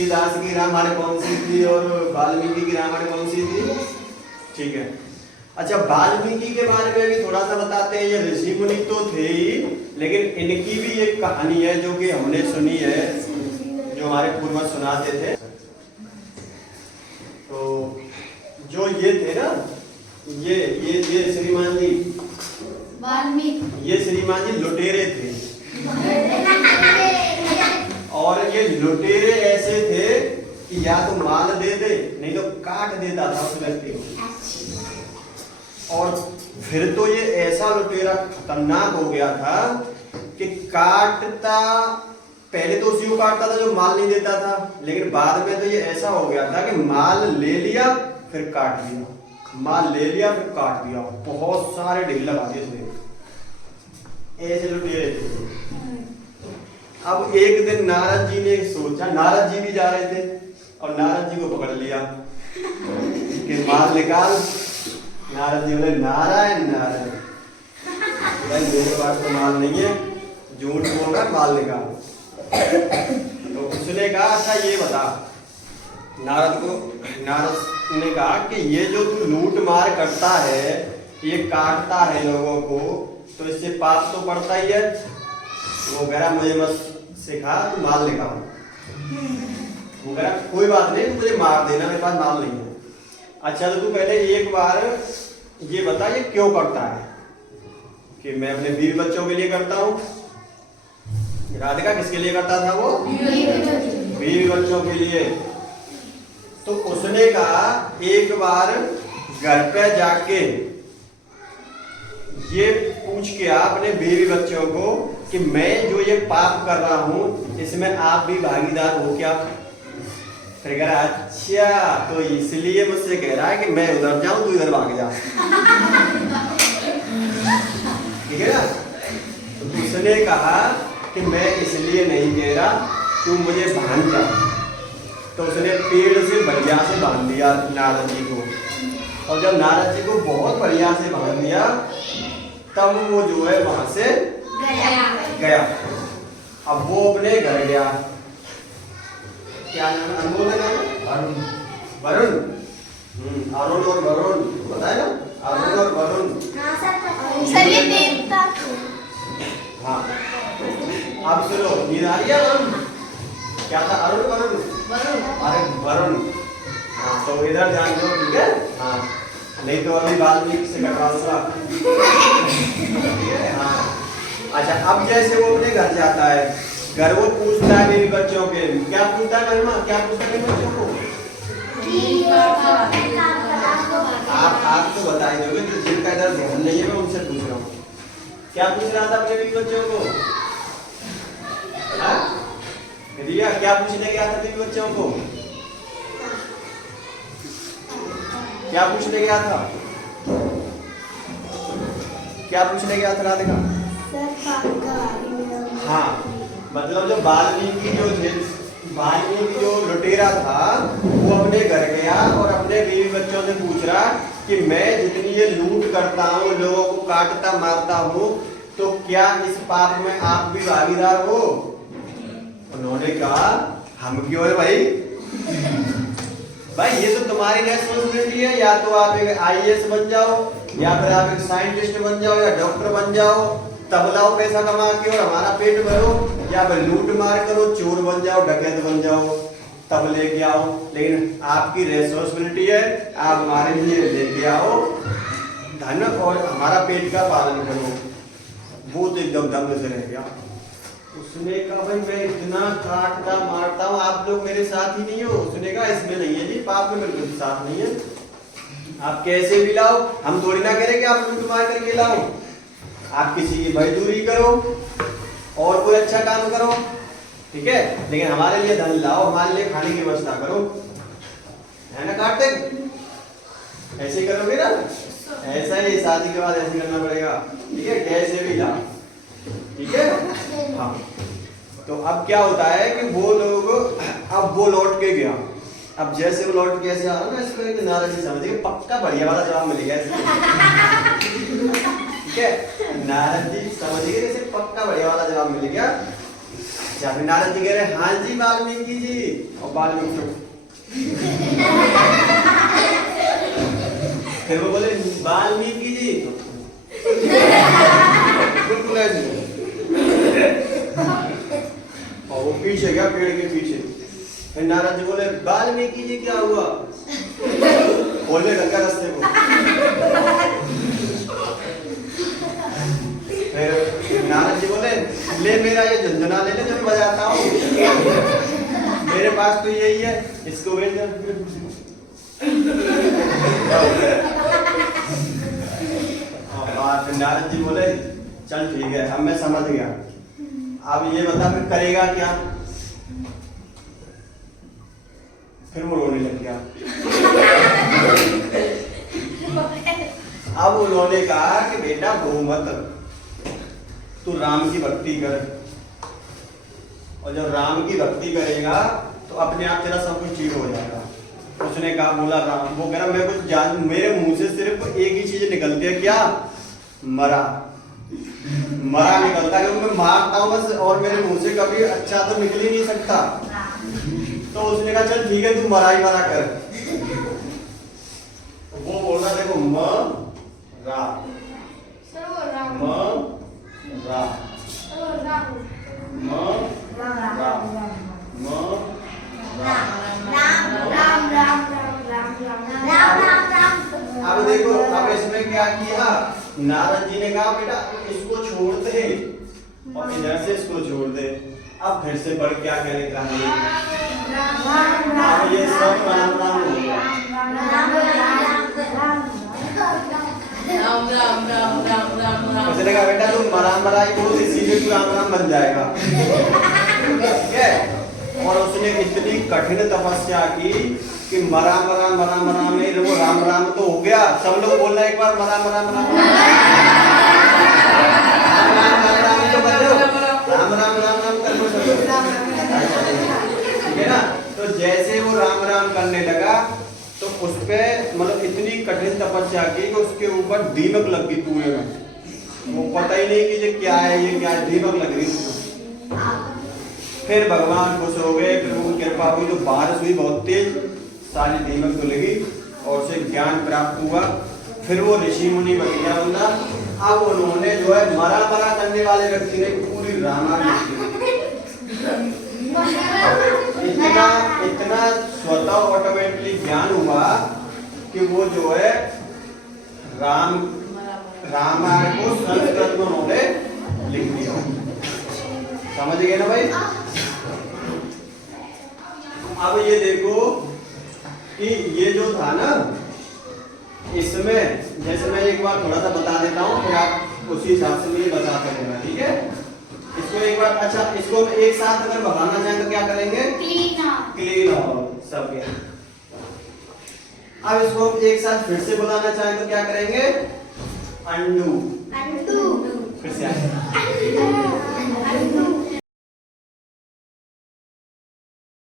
तुलसीदास की रामायण कौन सी थी और वाल्मीकि की रामायण कौन सी थी? ठीक है। अच्छा, वाल्मीकि के बारे में भी थोड़ा सा बताते हैं। ये ऋषि मुनि तो थे ही, लेकिन इनकी भी एक कहानी है जो कि हमने सुनी है, जो हमारे पूर्वज सुनाते थे। तो जो ये थे ना, ये श्रीमान जी वाल्मीकि, ये श्रीमान जी लुटेरे थे। और ये लुटेरे ऐसे थे कि या तो माल दे दे, नहीं तो काट देता था उस व्यक्ति को। और फिर तो ये ऐसा लुटेरा खतरनाक हो गया था कि काटता, पहले तो उसी को काटता था जो माल नहीं देता था, लेकिन बाद में तो ये ऐसा हो गया था कि माल ले लिया फिर काट दिया, माल ले लिया फिर काट दिया, बहुत सारे ढेर लगा दिए थे, ऐसे लुटेरे थे। अब एक दिन नारद जी ने सोचा, नारद जी भी जा रहे थे और नारद जी को पकड़ लिया कि माल निकाल। नारद जी बोले नारायण नारायण, मेरे पास तो माल नहीं है, झूठ बोलकर माल निकाल। तो उसने कहा अच्छा ये बता, नारद ने कहा कि ये जो तू लूट मार करता है, ये काटता है लोगों को, तो इससे पाप तो पड़ता ही है। वो कह रहा मुझे मत सिखा, तू माल निकाल। वो कह रहा कोई बात नहीं, मुझे मार देना, मेरे पास माल नहीं है। अच्छा तो तू पहले एक बार ये बता ये क्यों करता है? कि मैं अपने बीवी बच्चों के लिए करता हूँ। राधिका किसके लिए करता था वो? बीवी बच्चों के लिए। तो उसने कहा एक बार घर पे जाके ये पूछ के अपने बीवी बच्चों को कि मैं जो ये पाप कर रहा हूं इसमें आप भी भागीदार हो क्या? फिर कह रहा अच्छा तो इसलिए मुझसे कह रहा है कि मैं उधर जाऊं तू इधर भाग जा। ठीक है ना? तो उसने कहा कि मैं इसलिए नहीं कह रहा, तू मुझे बांध जा। तो उसने पेड़ से बढ़िया से बांध दिया नारद जी को, और जब नारद जी को बहुत बढ़िया से बांध दिया तब वो जो है वहां से गया। अब वो अपने घर गया। क्या नाम? अनमोल है नाम? वरुण। अरुण और वरुण बताए ना, अरुण और वरुण। हाँ अब सुनो, नींद आ रही है? वरुण क्या था? अरुण वरुण अरे वरुण। हाँ तो इधर ध्यान दो, ठीक है? हाँ नहीं तो अभी वाल्मीकि से कटवाऊंगा। हाँ अच्छा, अब जैसे वो अपने घर जाता है, घर वो पूछता है मेरे बच्चों के, क्या पूछता है महिमा, क्या पूछता है मेरे बच्चों को? आप तो बता ही दोगे, तो जिनका इधर ध्यान नहीं है मैं उनसे पूछ रहा हूँ। क्या पूछ रहा था अपने बीवी बच्चों को? रिया क्या पूछने गया था बीवी बच्चों को? क्या पूछने गया था? क्या पूछने गया था राधिका? हाँ मतलब जो वाल्मीकि जो लुटेरा था वो अपने घर गया और अपने बीवी बच्चों से पूछ रहा कि मैं जितनी ये लूट करता हूँ, लोगों को काटता मारता हूँ, तो क्या इस पाप में आप भी भागीदार हो? उन्होंने कहा हम क्यों है भाई? भाई ये तो तुम्हारी रेस्पॉन्सिबिलिटी है, या तो आप एक आईएएस बन जाओ, या फिर आप एक साइंटिस्ट बन जाओ, या डॉक्टर बन जाओ, तब लाओ पैसा कमा के और हमारा पेट भरो, या फिर लूट मार करो, चोर बन जाओ, डकैत बन जाओ, तब लेके आओ। लेकिन आपकी रेस्पॉन्सिबिलिटी है, आप हमारे लिए लेके आओ धन और हमारा पेट का पालन करो। वो तो एकदम दंग से रह गया। उसने कहा भाई मैं इतना काटता मारता हूँ, आप लोग मेरे साथ ही नहीं हो। उसने कहा इसमें नहीं है जी, पाप में बिल्कुल साथ नहीं है। आप कैसे भी लाओ, हम थोड़ी ना करेंगे आप लूट मार करके लाओ। आप किसी की मजदूरी करो और कोई अच्छा काम करो, ठीक है, लेकिन हमारे लिए धन लाओ, हमारे लिए खाने की व्यवस्था करो, है ना? कार्तिक ऐसे ही करोगे ना? ऐसा ही शादी के बाद ऐसे करना पड़ेगा, ठीक है? कैसे भी लाओ, ठीक है? हाँ तो अब क्या होता है कि वो लोग, अब वो लौट के गया। अब जैसे वो लौट के ऐसे आ रहा ना, इसको एक नारद जी समझ गए, पक्का बढ़िया वाला जवाब मिल गया ठीक है? नारद जी समझ गए जैसे पक्का बढ़िया वाला जवाब मिल गया। फिर नारद जी कह रहे हाँ जी वाल्मीकि जी, और वाल्मीकि। फिर वो बोले वाल्मीकि जी, बिल्कुल ऐसे। और वो पीछे गया पेड़ के पीछे। फिर नारद जी बोले वाल्मीकि जी क्या हुआ? बोलने लगा रास्ते को। फिर नारद जी बोले ले मेरा ये झंझना ले ले जो मैं बजाता हूँ, मेरे पास तो यही है, इसको भेज दे। नारद जी बोले चल ठीक है, अब मैं समझ गया, अब ये बता फिर करेगा क्या? फिर वो रोने लग गया। अब उन्होंने कहा कि बेटा रो मत, तू राम की भक्ति कर, और जब राम की भक्ति करेगा तो अपने आप तेरा सब कुछ ठीक हो जाएगा। उसने कहा बोला राम, वो कह रहा मैं कुछ जान, मेरे मुंह से सिर्फ एक ही चीज निकलती है, क्या? मरा मरा निकलता है, क्योंकि मैं मारता हूँ बस, और मेरे मुंह से कभी अच्छा तो निकल ही नहीं सकता। तो उसने कहा चल ठीक है तू मरा ही मरा कर। वो बोल रहा देखो म रा म रा म रा म अब देखो, अब इसमें क्या किया नारद जी ने कहा बेटा इसको छोड़ दे और इधर से इसको छोड़ दे। अब फिर से बढ़ क्या करे कहानी, अब ये सब राम राम हो गया। उसने कहा बेटा तू मरा मरा ही बोल, इसीलिए तू राम राम बन जाएगा। ठीक है, और उसने इतनी कठिन तपस्या की कि मरा मरा मरा मरा में वो राम राम तो हो गया। सब लोग बोल रहे एक बार मरा मरा मरा राम राम तो कर लो, राम राम राम राम कर लो सब लोग, ठीक है ना। तो जैसे वो राम राम करने लगा तो उस पे मतलब इतनी कठिन तपस्या की कि उसके ऊपर दीमक लग गई पूरे में, वो पता ही नहीं कि ये क्या है, ये क्या है, दीमक लग रही उसको। फिर भगवान खुश हो गए, फिर उनकी कृपा हुई तो बारिश हुई बहुत तेज, सारी दीमक तो लगी और उसे ज्ञान प्राप्त हुआ। फिर वो ऋषि मुनि बन गया बंदा। अब उन्होंने जो है मरा मरा करने वाले व्यक्ति ने पूरी रामायण लिखी। इतना इतना स्वतः ऑटोमेटिकली ज्ञान हुआ कि वो जो है रामायण को संस्कृत में उन्होंने लिख दिया। समझ गए ना भाई? अब ये देखो कि ये जो था ना, इसमें जैसे मैं एक बार थोड़ा सा बता देता हूँ, फिर आप उसी हिसाब से मुझे बता सकेंगे, ठीक है? इसको एक बार, अच्छा इसको एक साथ अगर बढ़ाना चाहें तो क्या करेंगे? क्लीन ऑल सब। अब इसको एक साथ फिर से बुलाना चाहें तो क्या करेंगे? अंडू। फिर से